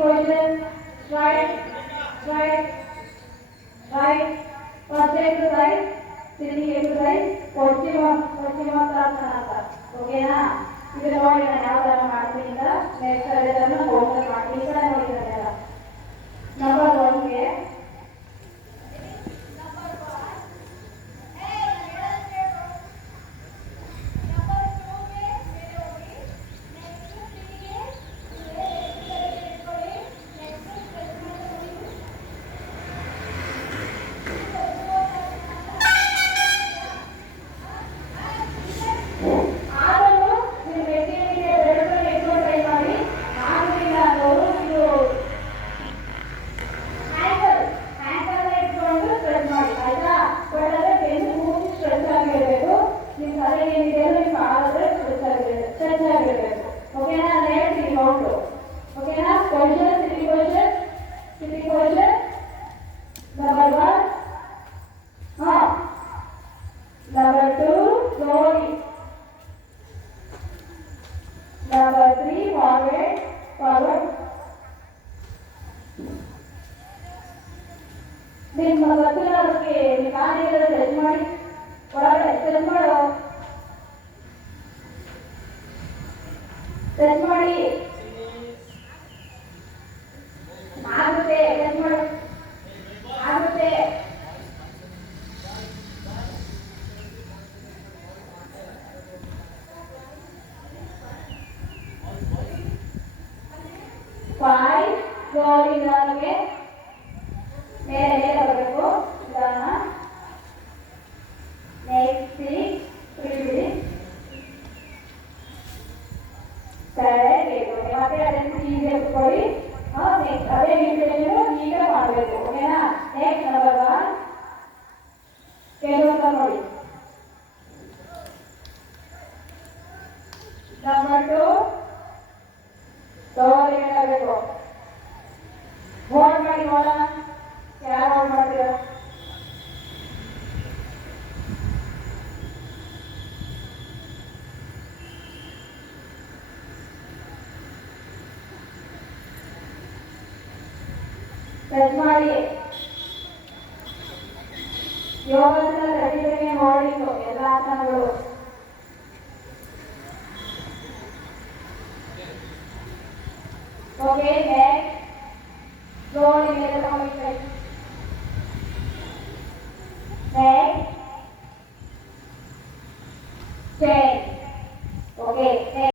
position, straight, straight, right, first exercise, sitting exercise, Paschimottanasana. ಓಕೆನಾ? ಇದು ನೋಡಿ ನಾನು ಯಾವ ತರ ಮಾಡ್ತೀನಿ ಅಂತ ನೆಕ್ಸ್ಟ್ ಅದನ್ನ ಹೋಮ್ವರ್ಕ್ ಮಾಡ್ತೀನಿ. ಈ ಕಡೆ ನೋಡಿ ಅದೆಲ್ಲ ನಂಬರ್ 1ಗೆ ನಿಮ್ಮ ಗೊತ್ತಿಲ್ಲ ಅದಕ್ಕೆ ಕಾಣಿಗೆ ಟಚ್ ಮಾಡಿ ಒಳಗಡೆ ಟಚ್ ಮಾಡು ಟಚ್ ಮಾಡಿ ಆಗುತ್ತೆ ಟಚ್ ಮಾಡು ಆಗುತ್ತೆ ಫೈವ್ ಸ್ಲೋಲಿ ನಿಧಾನಕ್ಕೆ ಮೇಲೆ ಮೇಲೆ ಬರಬೇಕು ನಿಧಾನ ನೆಕ್ಸ್ಟ್ ಬಿಡಿ ಕರೆಕ್ಟ್ ಮತ್ತೆ ಅದನ್ನು ಹೀಗೆ ಕೊಡಿ ನೆಕ್ಸ್ಟ್ ಅದೇ ರೀತಿಯಲ್ಲಿ ಹೀಗೆ ಮಾಡಬೇಕು ಓಕೆನಾ ನೆಕ್ಸ್ಟ್ ನಂಬರ್ 1 ಕೆಲವು ನೋಡಿ ನಂಬರ್ 2 ಸ್ಲೋಲಿ ಮಾಡಬೇಕು ಹೋಲ್ಡ್ ಮಾಡಿ ನೋಡೋಣ ಯಾರು ಹೋಲ್ಡ್ ಮಾಡ್ತೀರಾ ಟಚ್ ಮಾಡಿ ಯೋಗಾಸನ ಪ್ರತಿದಿನ ಹೋಲ್ಡಿಂಗ್ ಎಲ್ಲ ಆಸನಗಳು ಓಕೆ ನೆಕ್ಸ್ಟ್ ಸ್ಲೋಲಿ ಮೇಲೆ ತಗೊಂಡು next change okay